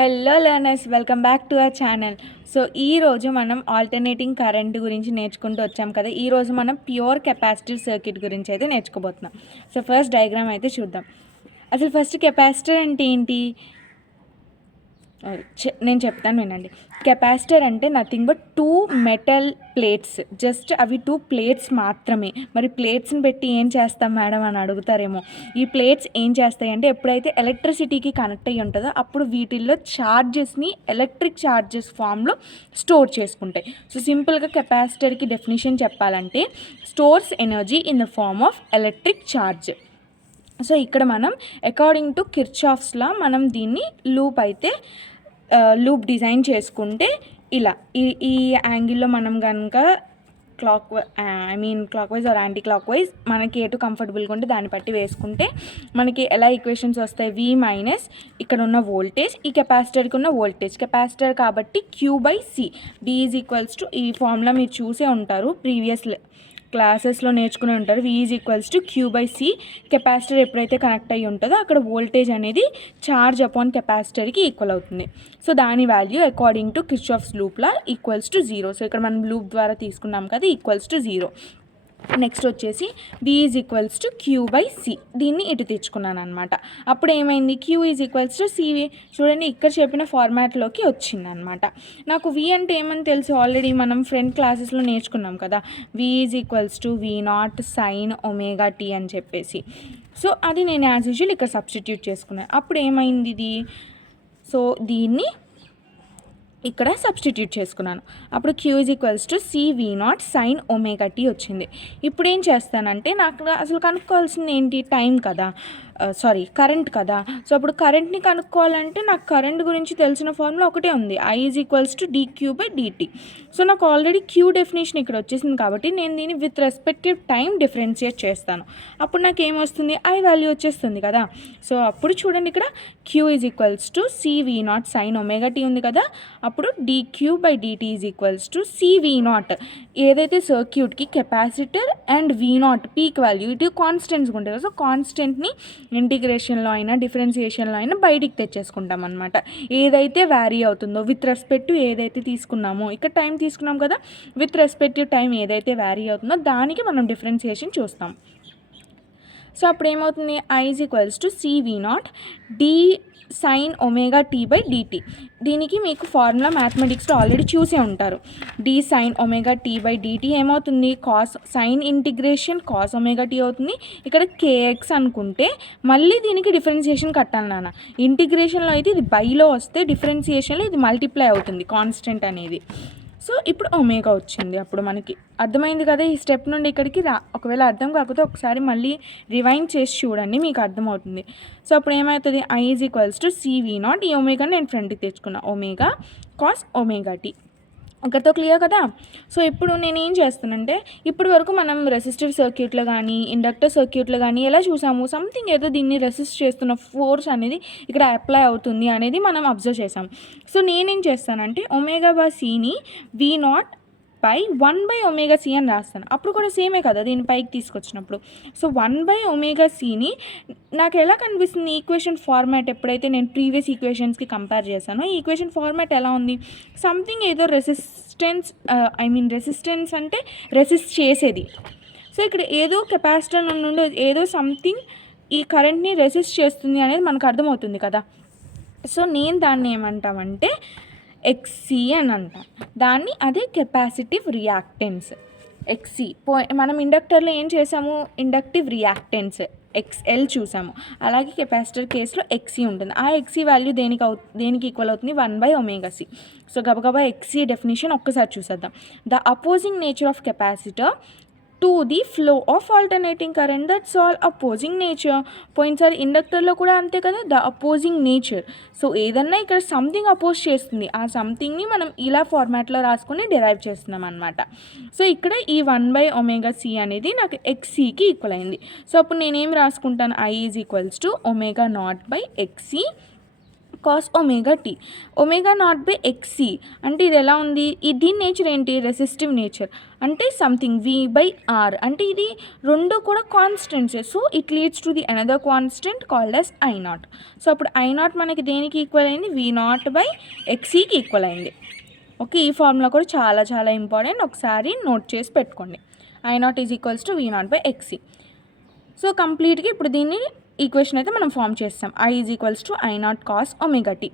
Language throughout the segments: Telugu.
Hello learners, welcome back to our channel. So ఈరోజు మనం ఆల్టర్నేటింగ్ కరెంట్ గురించి నేర్చుకుంటూ వచ్చాం కదా. ఈరోజు మనం ప్యూర్ కెపాసిటివ్ సర్క్యూట్ గురించి అయితే నేర్చుకోబోతున్నాం. సో ఫస్ట్ డయాగ్రామ్ అయితే చూద్దాం. అసలు ఫస్ట్ కెపాసిటర్ అంటే ఏంటి నేను చెప్తాను వినండి. కెపాసిటర్ అంటే nothing but 2 metal plates. Just అవి 2 ప్లేట్స్ మాత్రమే. మరి ప్లేట్స్ని పెట్టి ఏం చేస్తాం మేడం అని అడుగుతారేమో. ఈ ప్లేట్స్ ఏం చేస్తాయి అంటే ఎప్పుడైతే ఎలక్ట్రిసిటీకి కనెక్ట్ అయ్యి ఉంటుందో అప్పుడు వీటిల్లో ఛార్జెస్ని ఎలక్ట్రిక్ ఛార్జెస్ ఫామ్లో స్టోర్ చేసుకుంటాయి. సో సింపుల్గా కెపాసిటర్కి డెఫినేషన్ చెప్పాలంటే stores energy in the form of electric charge. So ఇక్కడ మనం అకార్డింగ్ టు కిర్చాఫ్స్ లా మనం దీన్ని లూప్ డిజైన్ చేసుకుంటే ఇలా ఈ యాంగిల్లో మనం కనుక clockwise or anticlockwise మనకి ఎటు కంఫర్టబుల్గా ఉంటే దాన్ని బట్టి వేసుకుంటే మనకి ఎలా ఈక్వేషన్స్ వస్తాయి. V మైనస్ ఇక్కడ ఉన్న వోల్టేజ్, ఈ కెపాసిటర్కి ఉన్న వోల్టేజ్. కెపాసిటర్ కాబట్టి Q/C. B is equals to, ఈ ఫార్ములా మీరు చూసే ఉంటారు, ప్రీవియస్ క్లాసెస్లో నేర్చుకుని ఉంటారు. V is equals to Q/C. Capacitor ఎప్పుడైతే కనెక్ట్ అయ్యి ఉంటుందో అక్కడ వోల్టేజ్ అనేది ఛార్జ్ అపాన్ కెపాసిటర్కి ఈక్వల్ అవుతుంది. సో దాని వాల్యూ అకార్డింగ్ టు కిర్చాఫ్స్ లూప్లా ఈక్వల్స్ టు 0. సో ఇక్కడ మనం లూప్ ద్వారా తీసుకున్నాం కదా, ఈక్వల్స్ టు 0. నెక్స్ట్ వచ్చేసి B is equals to Q/C. దీన్ని ఇటు తెచ్చుకున్నాను అనమాట. అప్పుడు ఏమైంది, Q is equals to CV. చూడండి ఇక్కడ చెప్పిన ఫార్మాట్లోకి వచ్చింది అనమాట. నాకు V అంటే ఏమని తెలుసు, ఆల్రెడీ మనం ఫ్రంట్ క్లాసెస్లో నేర్చుకున్నాం కదా. V is equals to V0 sin ωt అని చెప్పేసి. సో అది నేను యాజ్ యూజువల్ ఇక్కడ సబ్స్టిట్యూట్ చేసుకున్నాను. అప్పుడు ఏమైంది ఇది, సో దీన్ని ఇక్కడ సబ్స్టిట్యూట్ చేసుకున్నాను. అప్పుడు Q is equals to CV0 sin ωt వచ్చింది. ఇప్పుడు ఏం చేస్తానంటే నాకు అసలు కనుక్కోవాల్సింది ఏంటి, టైం కదా, కరెంట్ కదా. సో అప్పుడు కరెంట్ని కనుక్కోవాలంటే నాకు కరెంట్ గురించి తెలిసిన ఫార్ములా ఒకటే ఉంది, I is equals to dQ/dt. So నాకు ఆల్రెడీ Q డెఫినేషన్ ఇక్కడ వచ్చేసింది కాబట్టి నేను దీన్ని విత్ రెస్పెక్టివ్ టైం డిఫరెన్షియేట్ చేస్తాను. అప్పుడు నాకు ఏమొస్తుంది, I వాల్యూ వచ్చేస్తుంది కదా. సో అప్పుడు చూడండి ఇక్కడ Q is equals to CV0 sin ωt ఉంది కదా. అప్పుడు dQ/dt is equals to CV0. ఏదైతే సర్క్యూట్కి capacitor and V0 peak value ఇటు కాన్స్టెంట్స్ ఉంటాయి కదా. సో కాన్స్టెంట్ని ఇంటిగ్రేషన్లో అయినా డిఫరెన్సియేషన్లో అయినా బయటికి తెచ్చేసుకుంటాం అనమాట. ఏదైతే వ్యారీ అవుతుందో విత్ రెస్పెక్ట్ ఏదైతే తీసుకున్నామో, ఇక్కడ టైం తీసుకున్నాం కదా, విత్ రెస్పెక్టివ్ టైం ఏదైతే వ్యారీ అవుతుందో దానికి మనం డిఫరెన్సియేషన్ చూస్తాం. సో అప్పుడు ఏమవుతుంది, I is equals to CV0 d sin ωt/dt. దీనికి మీకు ఫార్ములా మ్యాథమెటిక్స్లో ఆల్రెడీ చూసే ఉంటారు. d sin ωt/dt ఏమవుతుంది, cos sign integration cos ωt అవుతుంది. ఇక్కడ kx అనుకుంటే మళ్ళీ దీనికి డిఫరెన్సియేషన్ కట్టాలి నాన్న. ఇంటిగ్రేషన్లో అయితే ఇది బైలో వస్తే డిఫరెన్సియేషన్లో ఇది మల్టిప్లై అవుతుంది కాన్స్టెంట్ అనేది. సో ఇప్పుడు ఒమేగా వచ్చింది. అప్పుడు మనకి అర్థమైంది కదా ఈ స్టెప్ నుండి ఇక్కడికి ఒకవేళ అర్థం కాకపోతే ఒకసారి మళ్ళీ రివైండ్ చేసి చూడండి, మీకు అర్థమవుతుంది. సో అప్పుడు ఏమవుతుంది, I is equals to CV0. ఈ ఒమేగాని నేను ఫ్రంట్కి తెచ్చుకున్నా, ఒమేగా కాస్ ωt. ఒకరితో క్లియర్ కదా. సో ఇప్పుడు నేను ఏం చేస్తానంటే, ఇప్పటి వరకు మనం రెసిస్టివ్ సర్క్యూట్లో కానీ ఇండక్టర్ సర్క్యూట్లో కానీ ఎలా చూసాము, సంథింగ్ ఏదో దీన్ని రెసిస్ట్ చేస్తున్న ఫోర్స్ అనేది ఇక్కడ అప్లై అవుతుంది అనేది మనం అబ్జర్వ్ చేసాము. సో నేనేం చేస్తానంటే ω/Cని V0/1/ωc అని రాస్తాను. అప్పుడు కూడా సేమే కదా దీని పైకి తీసుకొచ్చినప్పుడు. సో 1/ωcని నాకు ఎలా కనిపిస్తుంది ఈక్వేషన్ ఫార్మాట్, ఎప్పుడైతే నేను ప్రీవియస్ ఈక్వేషన్స్కి కంపేర్ చేశానో ఈ ఈక్వేషన్ ఫార్మాట్ ఎలా ఉంది, సంథింగ్ ఏదో రెసిస్టెన్స్ అంటే రెసిస్ట్ చేసేది. సో ఇక్కడ ఏదో కెపాసిటర్ నుండి ఏదో సంథింగ్ ఈ కరెంట్ని రెసిస్ట్ చేస్తుంది అనేది మనకు అర్థమవుతుంది కదా. సో నేను దాన్ని ఏమంటామంటే XC అని అంటాం. దాన్ని అదే కెపాసిటివ్ రియాక్టెన్స్ XC. మనం ఇండక్టర్లో ఏం చేసాము, ఇండక్టివ్ రియాక్టెన్స్ XL చూసాము. అలాగే కెపాసిటర్ కేసులో XC ఉంటుంది. ఆ XC వాల్యూ దేనికి ఈక్వల్ అవుతుంది, 1/ωc. సో గబగబా XC డెఫినేషన్ ఒక్కసారి చూసేద్దాం. The opposing nature of capacitor to the flow of alternating current, that's all. Opposing nature పోయినసారి ఇండక్టర్లో కూడా అంతే కదా, ద అపోజింగ్ నేచర్. సో ఏదన్నా ఇక్కడ సంథింగ్ అపోజ్ చేస్తుంది, ఆ సంథింగ్ని మనం ఇలా ఫార్మాట్లో రాసుకొని డిరైవ్ చేస్తున్నాం అనమాట. సో ఇక్కడ ఈ 1/ωc అనేది నాకు XCకి ఈక్వల్ అయింది. సో అప్పుడు నేనేం రాసుకుంటాను, I is equals to ω0/XC cos omega t omega naught by XC అంటే ఇది ఎలా ఉంది దీని నేచర్ ఏంటి రెసిస్టివ్ నేచర్ అంటే సంథింగ్ వి బై ఆర్ అంటే ఇది రెండు కూడా కాన్స్టెంట్సే so it leads to the another constant called as I naught so అప్పుడు ఐ నాట్ మనకి దేనికి ఈక్వల్ అయింది వి నాట్ బై ఎక్సీకి ఈక్వల్ అయింది ఓకే ఈ ఫార్ములా కూడా చాలా చాలా ఇంపార్టెంట్ ఒకసారి నోట్ చేసి పెట్టుకోండి I naught is equals to V naught by XC so కంప్లీట్గా ఇప్పుడు దీన్ని ఈక్వేషన్ అయితే మనం ఫామ్ చేస్తాం I is equals to I naught cos omega t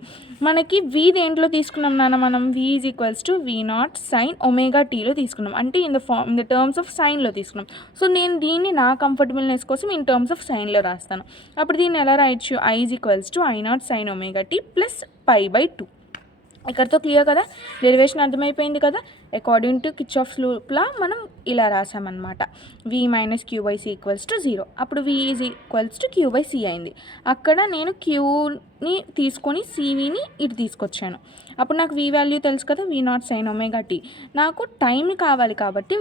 మనకి వి దేంట్లో తీసుకున్నాం నాన్న మనం V is equals to V naught sine omega టీలో తీసుకున్నాం అంటే ఇన్ ద టర్మ్స్ ఆఫ్ సైన్లో తీసుకున్నాం సో నేను దీన్ని నా కంఫర్టబుల్నెస్ కోసం ఇన్ టర్మ్స్ ఆఫ్ సైన్లో రాస్తాను అప్పుడు దీన్ని ఎలా రాయొచ్చు I is equals to I naught sine omega T plus pi by 2 ఇక్కడతో క్లియర్ కదా డెరివేషన్ అర్థమైపోయింది కదా అకార్డింగ్ టు కిర్చాఫ్స్ లూప్లా మనం ఇలా రాసామన్నమాట V minus Q by C equals to 0 అప్పుడు V is equals to Q by C అయింది అక్కడ నేను క్యూని తీసుకొని సివిని ఇటు తీసుకొచ్చాను అప్పుడు నాకు వి వాల్యూ తెలుసు కదా V naught sine omega t నాకు టైం కావాలి కాబట్టి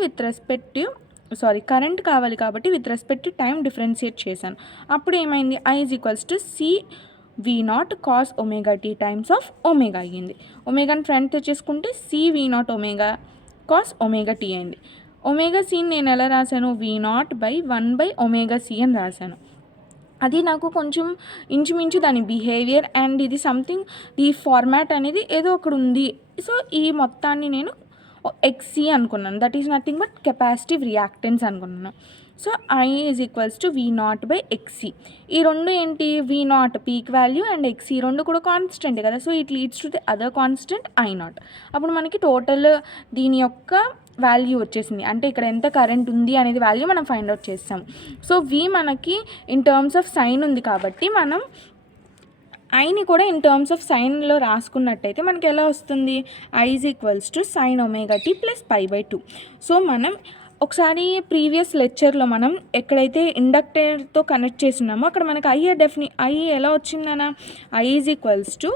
కరెంట్ కావాలి కాబట్టి with respect to time differentiate చేశాను అప్పుడు ఏమైంది I is equals to C V naught cos omega t times of omega అయ్యింది ఒమేగాని ఫ్రంట్ తెచ్చేసుకుంటే C V naught omega cos omega t అయింది ఒమేగా సిని నేను ఎలా రాశాను V naught by 1 by omega C అని రాశాను అది నాకు కొంచెం ఇంచుమించు దాని బిహేవియర్ అండ్ ఇది సంథింగ్ ఈ ఫార్మాట్ అనేది ఏదో ఒకటి ఉంది సో ఈ మొత్తాన్ని నేను ఎక్సీ అనుకున్నాను that is nothing but capacitive reactance అనుకున్నాను so I is equals to V naught by XC ఈ రెండు ఏంటి V naught peak value and XC రెండు కూడా కాన్స్టెంట్ కదా so it leads to the other constant I naught అప్పుడు మనకి టోటల్ దీని యొక్క వాల్యూ వచ్చేసింది అంటే ఇక్కడ ఎంత కరెంట్ ఉంది అనేది వాల్యూ మనం ఫైండ్ అవుట్ చేస్తాం సో వి మనకి ఇన్ టర్మ్స్ ఆఫ్ సైన్ ఉంది కాబట్టి మనం ఐని కూడా ఇన్ టర్మ్స్ ఆఫ్ సైన్లో రాసుకున్నట్టయితే మనకి ఎలా వస్తుంది I is equals to sine omega T plus pi by 2 so మనం ఒకసారి ప్రీవియస్ లెక్చర్లో మనం ఎక్కడైతే ఇండక్టర్తో కనెక్ట్ చేస్తున్నామో అక్కడ మనకు ఐ ఎలా వచ్చిందనా I is equals to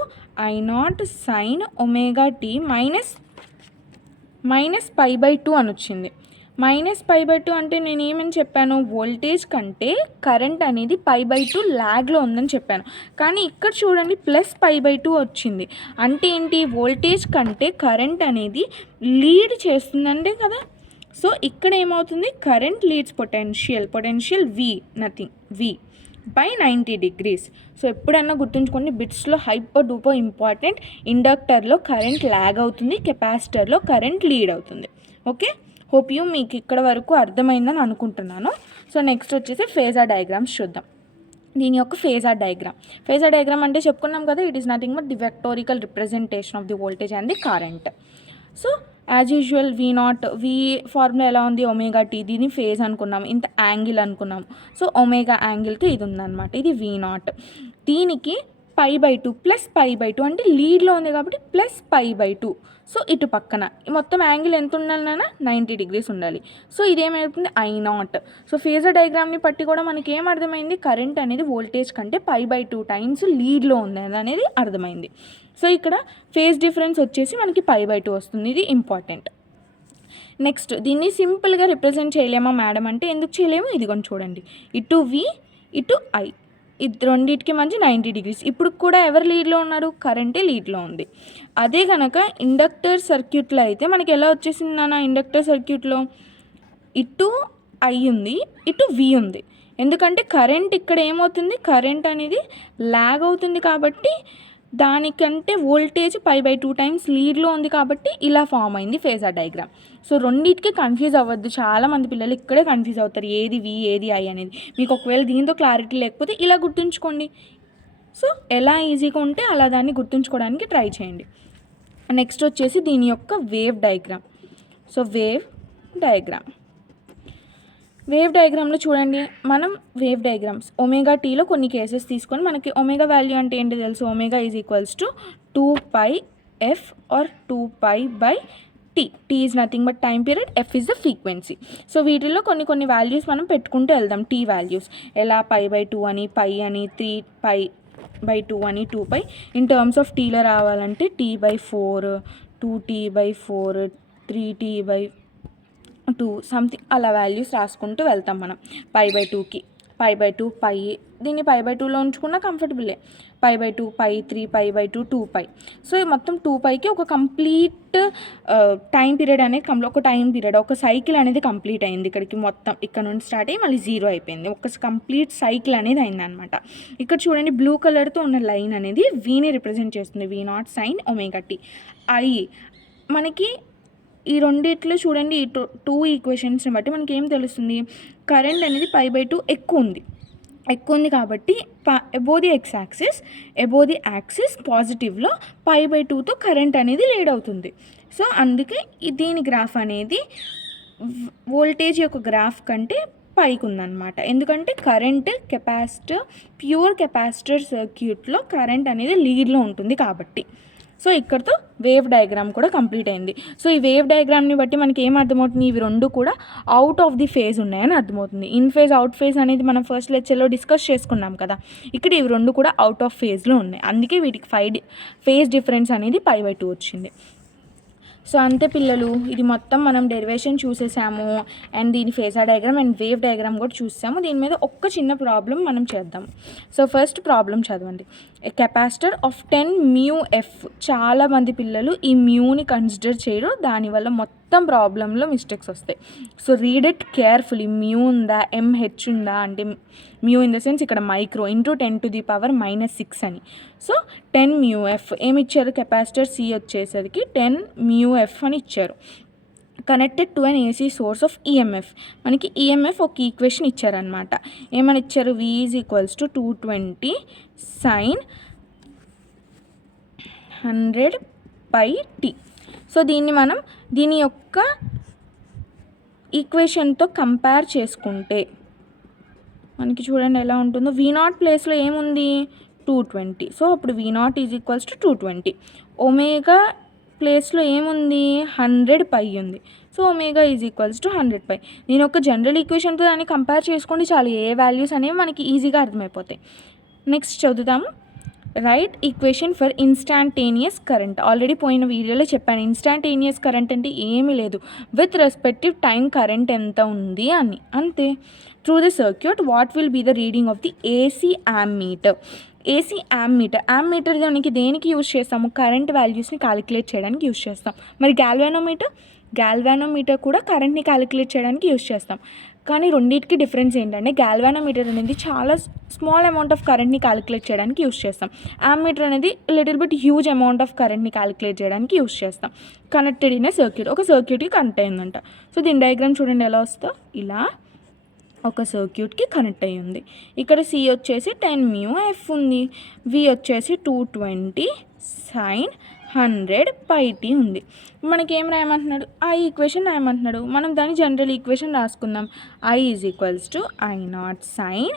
I naught sine omega t minus pi by 2 అని వచ్చింది మైనస్ పై బై 2 అంటే నేను ఏమని చెప్పాను వోల్టేజ్ కంటే కరెంట్ అనేది పై బై 2 ల్యాగ్లో ఉందని చెప్పాను కానీ ఇక్కడ చూడండి ప్లస్ పై బై 2 వచ్చింది అంటే ఏంటి వోల్టేజ్ కంటే కరెంట్ అనేది లీడ్ చేస్తుందంటే కదా సో ఇక్కడ ఏమవుతుంది current leads potential V nothing V by 90 degrees so ఎప్పుడన్నా గుర్తుంచుకోండి బిట్స్లో హైపర్ డూపర్ ఇంపార్టెంట్ ఇండక్టర్లో కరెంట్ ల్యాగ్ అవుతుంది కెపాసిటర్లో కరెంట్ లీడ్ అవుతుంది ఓకే హోప్ యూ మీకు ఇక్కడ వరకు అర్థమైందని అనుకుంటున్నాను సో నెక్స్ట్ వచ్చేసి ఫేజర్ డయాగ్రామ్స్ చూద్దాం దీని యొక్క ఫేజర్ డయాగ్రామ్ అంటే చెప్పుకున్నాం కదా it is nothing but the vectorical representation of the voltage and the current so as usual V naught V formula ఎలా ఉంది ఒమేగా టీ దీని ఫేజ్ అనుకున్నాము ఇంత యాంగిల్ అనుకున్నాము సో ఒమేగా యాంగిల్తో ఇది ఉందన్నమాట ఇది వి నాట్ దీనికి pi by 2 plus pi by 2 అంటే లీడ్లో ఉంది కాబట్టి ప్లస్ పై బై 2 సో ఇటు పక్కన మొత్తం యాంగిల్ ఎంత ఉండాలి నాన్న 90 degrees ఉండాలి సో ఇదేమవుతుంది ఐ నాట్ సో ఫేజర్ డయాగ్రామ్ని పట్టి కూడా మనకి ఏం అర్థమైంది కరెంట్ అనేది వోల్టేజ్ కంటే పై బై 2 times లీడ్లో ఉంది అనేది అర్థమైంది సో ఇక్కడ ఫేజ్ డిఫరెన్స్ వచ్చేసి మనకి పై బై 2 వస్తుంది ఇది ఇంపార్టెంట్ నెక్స్ట్ దీన్ని సింపుల్గా రిప్రజెంట్ చేయలేమా మేడం అంటే ఎందుకు చేయలేము ఇదిగోని చూడండి ఇటు వి ఇటు ఐ ఇది రెండింటికి మధ్య 90 degrees ఇప్పుడు కూడా ఎవరు లీడ్లో ఉన్నారు కరెంటే లీడ్లో ఉంది అదే కనుక ఇండక్టర్ సర్క్యూట్లో అయితే మనకి ఎలా వచ్చేసింది నాన్న ఇండక్టర్ సర్క్యూట్లో ఇటు ఐ ఉంది ఇటు వి ఉంది ఎందుకంటే కరెంట్ ఇక్కడ ఏమవుతుంది కరెంట్ అనేది ల్యాగ్ అవుతుంది కాబట్టి దానికంటే వోల్టేజ్ పై బై 2 times లీడ్లో ఉంది కాబట్టి ఇలా ఫామ్ అయింది ఫేజర్ డయాగ్రామ్ సో రెండింటికి కన్ఫ్యూజ్ అవ్వద్దు చాలామంది పిల్లలు ఇక్కడే కన్ఫ్యూజ్ అవుతారు ఏది వి ఏది ఐ అనేది మీకు ఒకవేళ దీంతో క్లారిటీ లేకపోతే ఇలా గుర్తుంచుకోండి సో ఎలా ఈజీగా ఉంటే అలా దాన్ని గుర్తుంచుకోవడానికి ట్రై చేయండి నెక్స్ట్ వచ్చేసి దీని యొక్క వేవ్ డయాగ్రామ్ సో వేవ్ డయాగ్రామ్లో చూడండి మనం వేవ్ డయాగ్రామ్స్ ఒమేగా టీలో కొన్ని కేసెస్ తీసుకొని మనకి ఒమేగా వాల్యూ అంటే ఏంటో తెలుసు omega is equals to 2π f or 2π by T is nothing but time period F is the frequency so వీటిలో కొన్ని వాల్యూస్ మనం పెట్టుకుంటూ వెళ్దాం టీ వాల్యూస్ ఎలా π బై 2 అని π అని 3π బై 2 అని 2π ఇన్ టర్మ్స్ ఆఫ్ టీలో రావాలంటే t by 4 2t by 4 3t by 2 something అలా వాల్యూస్ రాసుకుంటూ వెళ్తాం మనం π బై 2కి π/2 పై, దీన్ని π/2లో ఉంచుకున్న కంఫర్టబులే. π/2 π3 π/2 2π. సో మొత్తం 2πకి ఒక కంప్లీట్ టైం పీరియడ్ అనేది ఒక టైం పీరియడ్, ఒక సైకిల్ అనేది కంప్లీట్ అయింది. ఇక్కడికి మొత్తం ఇక్కడ నుండి స్టార్ట్ అయ్యి మళ్ళీ 0 అయిపోయింది. ఒక కంప్లీట్ సైకిల్ అనేది అయిందనమాట. ఇక్కడ చూడండి బ్లూ కలర్తో ఉన్న లైన్ అనేది వీని రిప్రజెంట్ చేస్తుంది, V0 sin ωt. ఐ మనకి ఈ రెండిట్లో చూడండి, ఈ టూ ఈక్వేషన్స్ని బట్టి మనకి ఏం తెలుస్తుంది, కరెంట్ అనేది π/2 ఎక్కువ ఉంది కాబట్టి above the X axis, above the axis పాజిటివ్లో π/2తో కరెంట్ అనేది లీడ్ అవుతుంది. సో అందుకే దీని గ్రాఫ్ అనేది వోల్టేజ్ యొక్క గ్రాఫ్ కంటే పైకి ఉందన్నమాట. ఎందుకంటే కరెంట్ కెపాసిటర్, ప్యూర్ కెపాసిటర్ సర్క్యూట్లో కరెంట్ అనేది లీడ్లో ఉంటుంది కాబట్టి. సో ఇక్కడతో వేవ్ డయాగ్రామ్ కూడా కంప్లీట్ అయింది. సో ఈ వేవ్ డయాగ్రామ్ని బట్టి మనకి ఏం అర్థమవుతుంది, ఇవి రెండు కూడా అవుట్ ఆఫ్ ది ఫేజ్ ఉన్నాయని అర్థమవుతుంది. ఇన్ ఫేజ్, అవుట్ ఫేజ్ అనేది మనం ఫస్ట్ లెక్చర్లో డిస్కస్ చేసుకున్నాం కదా. ఇక్కడ ఇవి రెండు కూడా అవుట్ ఆఫ్ ఫేజ్లో ఉన్నాయి, అందుకే వీటికి ఫేజ్ డిఫరెన్స్ అనేది π/2 వచ్చింది. సో అంతే పిల్లలు, ఇది మొత్తం మనం డెరివేషన్ చూసేసాము అండ్ దీని phasor diagram and wave diagram కూడా చూసాము. దీని మీద ఒక్క చిన్న ప్రాబ్లం మనం చేద్దాం. సో ఫస్ట్ ప్రాబ్లం చదవండి. Capacitor of 10 μF. చాలామంది పిల్లలు ఈ మ్యూని కన్సిడర్ చేయరు, దానివల్ల మొత్తం ప్రాబ్లంలో మిస్టేక్స్ వస్తాయి. So read it carefully. Mu ఉందా, MH ఉందా అంటే మ్యూ ఇన్ ద సెన్స్ ఇక్కడ మైక్రో ఇంటూ 10⁻⁻6 అని. సో 10 μF ఏమి ఇచ్చారు, కెపాసిటర్ C వచ్చేసరికి 10 μF అని ఇచ్చారు. Connected to an AC source of EMF. మనకి EMF ఒక ఈక్వేషన్ ఇచ్చారనమాట. ఏమని ఇచ్చారు, V = 220 sin 100/t. సో దీన్ని మనం దీని యొక్క ఈక్వేషన్తో కంపేర్ చేసుకుంటే మనకి చూడండి ఎలా ఉంటుందో. V0 ప్లేస్లో ఏముంది, 220. సో అప్పుడు V0 = 220. ఒమేగా ప్లేస్లో ఏముంది, 100π ఉంది. So omega = 100π. దీని యొక్క జనరల్ ఈక్వేషన్తో దాన్ని కంపేర్ చేసుకోండి చాలు, ఏ వాల్యూస్ అనేవి మనకి ఈజీగా అర్థమైపోతాయి. నెక్స్ట్ చదువుతాము. Right equation for instantaneous current. Already పోయిన వీడియోలో చెప్పాను, ఇన్స్టాంటేనియస్ కరెంట్ అంటే ఏమీ లేదు, విత్ రెస్పెక్టివ్ టైం కరెంట్ ఎంత ఉంది అని, అంతే. Through the circuit what will be the reading of the AC ammeter. AC ammeter దానికి దేనికి యూజ్ చేస్తాము, కరెంట్ వాల్యూస్ని క్యాలిక్యులేట్ చేయడానికి యూజ్ చేస్తాం. మరి గ్యాల్వానోమీటర్ కూడా కరెంట్ని క్యాలిక్యులేట్ చేయడానికి యూజ్ చేస్తాం. కానీ రెండింటికి డిఫరెన్స్ ఏంటంటే గ్యాల్వానోమీటర్ అనేది చాలా స్మాల్ అమౌంట్ ఆఫ్ కరెంట్ని క్యాలిక్యులేట్ చేయడానికి యూజ్ చేస్తాం. యామ్మీటర్ అనేది little bit huge amount of కరెంట్ని క్యాలిక్యులేట్ చేయడానికి యూజ్ చేస్తాం. కనెక్టెడ్ ఇన్ ఏ సర్క్యూట్, ఒక సర్క్యూట్కి కనెక్ట్ అయిందంట. సో దీని డయాగ్రామ్ చూడండి ఎలా వస్తుందో, ఇలా ఒక సర్క్యూట్కి కనెక్ట్ అయ్యి ఉంది. ఇక్కడ C వచ్చేసి 10 μF ఉంది, V వచ్చేసి 220 sin 100πt ఉంది. మనకి ఏం రాయమంటున్నాడు, ఆ ఈక్వేషన్ రాయమంటున్నాడు. మనం దాని జనరల్ ఈక్వేషన్ రాసుకుందాం. I = I0 sin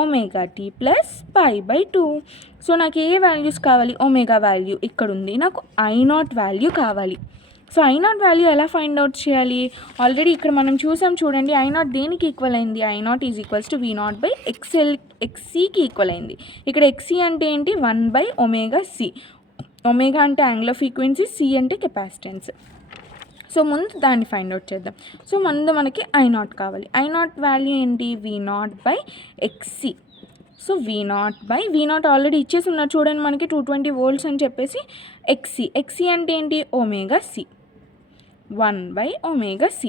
ωt + π/2. So నాకు ఏ వాల్యూస్ కావాలి, ఒమేగా వాల్యూ ఇక్కడ ఉంది, నాకు I0 వాల్యూ కావాలి. సో I0 వాల్యూ ఎలా ఫైండ్ అవుట్ చేయాలి, ఆల్రెడీ ఇక్కడ మనం చూసాం చూడండి. I0 దేనికి ఈక్వల్ అయింది, I0 = V0/XCకి ఈక్వల్ అయింది. ఇక్కడ XC అంటే ఏంటి, 1/ωc. ఒమేగా అంటే యాంగిల్ ఆఫ్ ఫ్రీక్వెన్సీ, C అంటే కెపాసిటెన్స్. సో ముందు దాన్ని ఫైండ్ అవుట్ చేద్దాం. సో ముందు మనకి I0 కావాలి. I0 వాల్యూ ఏంటి, V0/XC. సో V0 ఆల్రెడీ ఇచ్చేసి ఉన్నారు చూడండి మనకి 220 volts అని చెప్పేసి. XC అంటే ఏంటి, ωc, 1/ωc.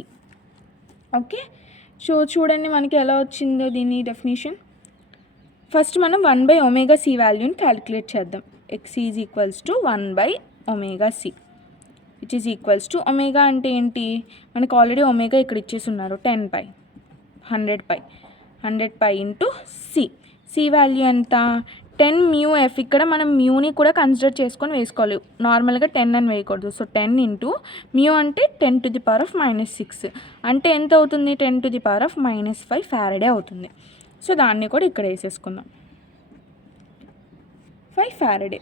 ఓకే, సో చూడండి మనకి ఎలా వచ్చిందో దీని డెఫినేషన్. ఫస్ట్ మనం 1/ωc వాల్యూని క్యాలిక్యులేట్ చేద్దాం. XC = 1/ωc which is equals to, omega అంటే ఏంటి, మనకి ఆల్రెడీ ఒమేగా ఇక్కడ ఇచ్చేసి ఉన్నారు 10π, 100π ఇంటూ C వాల్యూ ఎంత, 10 μF. ఇక్కడ మనం మ్యూని కూడా కన్సిడర్ చేసుకొని వేసుకోవాలి, నార్మల్గా 10 అని వేయకూడదు. సో 10 ఇంటూ మ్యూ అంటే 10⁻⁻6 అంటే ఎంత అవుతుంది, 10⁻⁻5 ఫారడే అవుతుంది. సో దాన్ని కూడా ఇక్కడ వేసేసుకుందాం, 5 ఫారడే.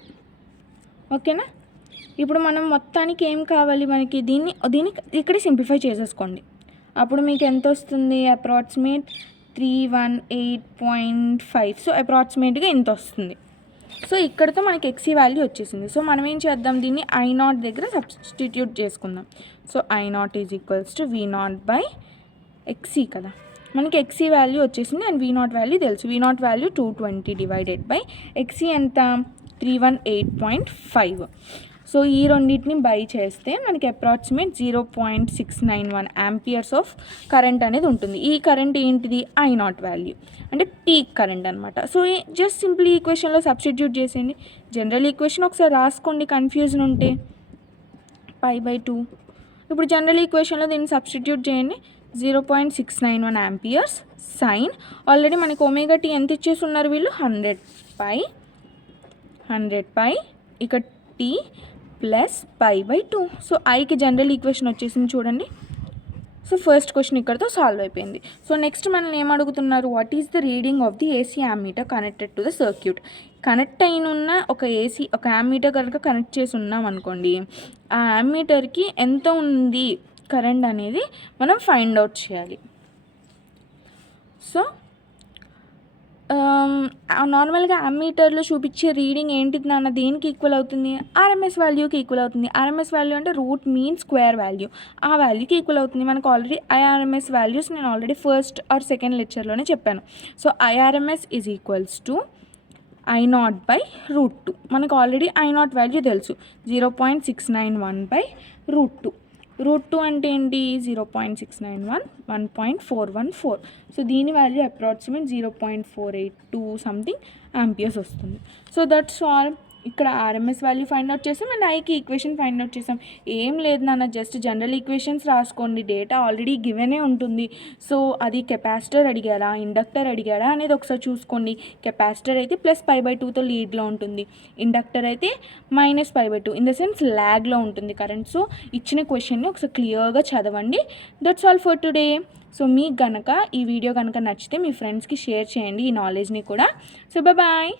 ఓకేనా. ఇప్పుడు మనం మొత్తానికి ఏం కావాలి మనకి, దీన్ని ఇక్కడ సింప్లిఫై చేసేసుకోండి. అప్పుడు మీకు ఎంత వస్తుంది, అప్రాక్సిమేట్ 318.5. సో అప్రాక్సిమేట్గా ఇంత వస్తుంది. సో ఇక్కడతో మనకి XC వాల్యూ వచ్చేసింది. సో మనం ఏం చేద్దాం, దీన్ని I0 దగ్గర సబ్స్టిట్యూట్ చేసుకుందాం. సో I0 = V0/XC కదా. మనకి ఎక్సీ వాల్యూ వచ్చేసింది అండ్ V0 వాల్యూ తెలుసు. V0 వాల్యూ 220 డివైడెడ్ బై ఎక్సీ ఎంత 318.5. సో ఈ రెండింటిని బై చేస్తే మనకి అప్రాక్సిమేట్ 0.691 యాంపియర్స్ ఆఫ్ కరెంట్ అనేది ఉంటుంది. ఈ కరెంట్ ఏంటిది I0 వాల్యూ అంటే పీక్ కరెంట్ అనమాట. సో జస్ట్ సింపుల్ ఈక్వేషన్లో సబ్స్టిట్యూట్ చేసేయండి. జనరల్ ఈక్వేషన్ ఒకసారి రాసుకోండి కన్ఫ్యూజన్ ఉంటే. π/2 ఇప్పుడు జనరల్ ఈక్వేషన్లో దీన్ని సబ్స్టిట్యూట్ చేయండి. 0.691 యాంపియర్స్ సైన్ ఆల్రెడీ మనకి ఒమేగా టీ ఎంత ఇచ్చేసి ఉన్నారు వీళ్ళు 100π ఇక టీ ప్లస్ π/2. సో ఐకి జనరల్ ఈక్వేషన్ వచ్చేసింది చూడండి. సో ఫస్ట్ క్వశ్చన్ ఇక్కడతో సాల్వ్ అయిపోయింది. సో నెక్స్ట్ మనల్ని ఏం అడుగుతున్నారు, what is the reading of the AC ammeter connected to the circuit. Connect అయిన ఒక యామ్మీటర్ కనుక కనెక్ట్ చేసి ఉన్నాం అనుకోండి, ఆ యామ్మీటర్కి ఎంత ఉంది కరెంట్ అనేది మనం ఫైండ్ అవుట్ చేయాలి. సో నార్మల్గా అమ్మీటర్లో చూపించే రీడింగ్ ఏంటిది నాన్న, దేనికి ఈక్వల్ అవుతుంది, ఆర్ఎంఎస్ వాల్యూకి ఈక్వల్ అవుతుంది. ఆర్ఎంఎస్ వాల్యూ అంటే రూట్ మీన్ స్క్వేర్ వాల్యూ, ఆ వాల్యూకి ఈక్వల్ అవుతుంది. మనకు ఆల్రెడీ ఐఆర్ఎంఎస్ వాల్యూస్ నేను ఆల్రెడీ ఫస్ట్ ఆర్ సెకండ్ లెక్చర్లోనే చెప్పాను. So IRMS is equals to I0/√2. మనకు ఆల్రెడీ I0 వాల్యూ తెలుసు 0.691/√2. √2 అంటే ఏంటి 0.691 1.414. సో దీని వాల్యూ అప్రాక్సిమేట్ 0.482 సంథింగ్ యాంపియర్స్ వస్తుంది. So that's all. ఇక్కడ ఆర్ఎంఎస్ వాల్యూ ఫైండ్ అవుట్ చేసాం అండ్ ఐకి ఈక్వేషన్ ఫైండ్ అవుట్ చేసాం. ఏం లేదు నాన్న, జస్ట్ జనరల్ ఈక్వేషన్స్ రాసుకోండి, డేటా ఆల్రెడీ గివెనే ఉంటుంది. సో అది కెపాసిటర్ అడిగారా ఇండక్టర్ అడిగారా అనేది ఒకసారి చూసుకోండి. కెపాసిటర్ అయితే +π/2తో లీడ్లో ఉంటుంది, ఇండక్టర్ అయితే -π/2 ఇన్ ద సెన్స్ ల్యాగ్లో ఉంటుంది కరెంట్. సో ఇచ్చిన క్వశ్చన్ని ఒకసారి క్లియర్గా చదవండి. That's all for today. So మీకు కనుక ఈ వీడియో కనుక నచ్చితే మీ ఫ్రెండ్స్కి షేర్ చేయండి ఈ నాలెడ్జ్ని కూడా. So bye.